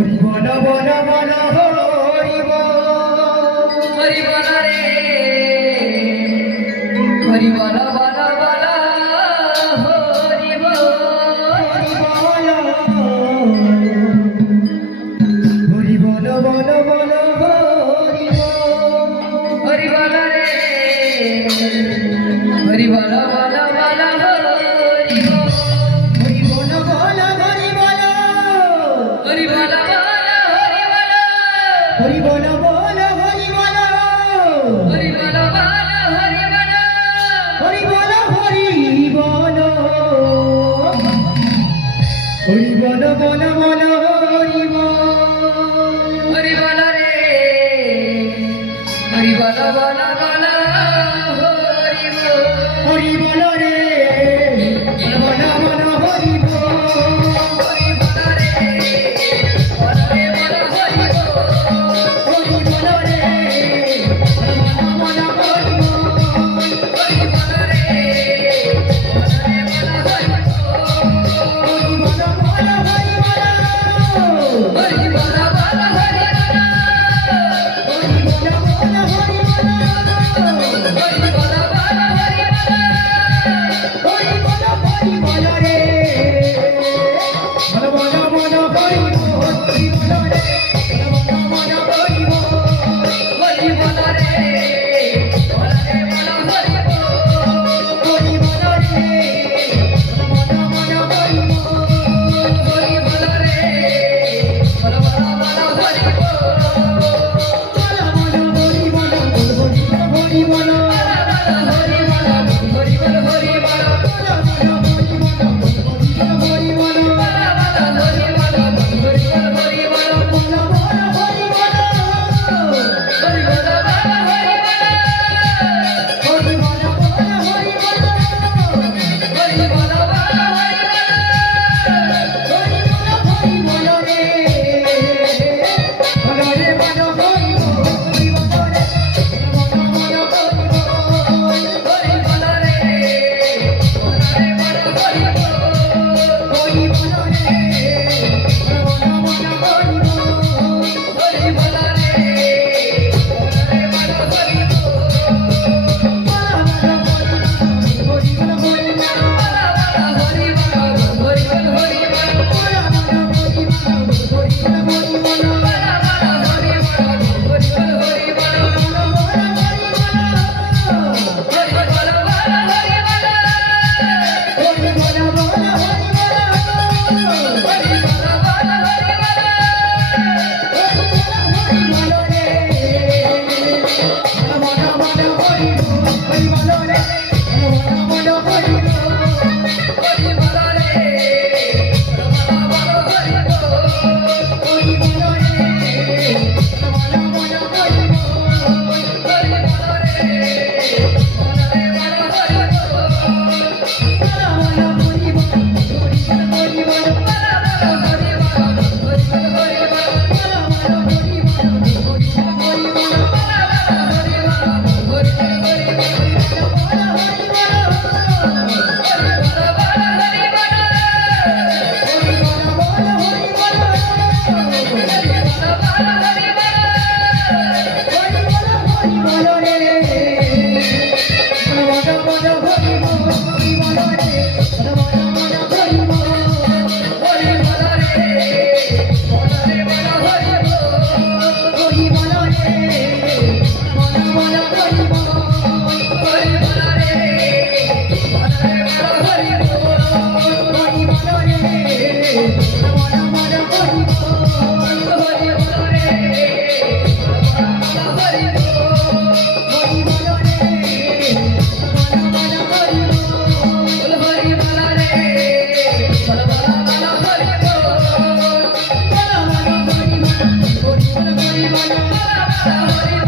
হরি বল বল বল হরি বল রে হরি বল বল বল হরি বল হরি বল বল বল হরি বল রে হরি বল বল বল হরি বল হরি বল হরি বল বল হরি বল হরি বল হরি বল হরি বল হরি বল বল বল হরি বল হরি বল রে হরি বল বল বল হরি বল রে বল বল হরি বল Hare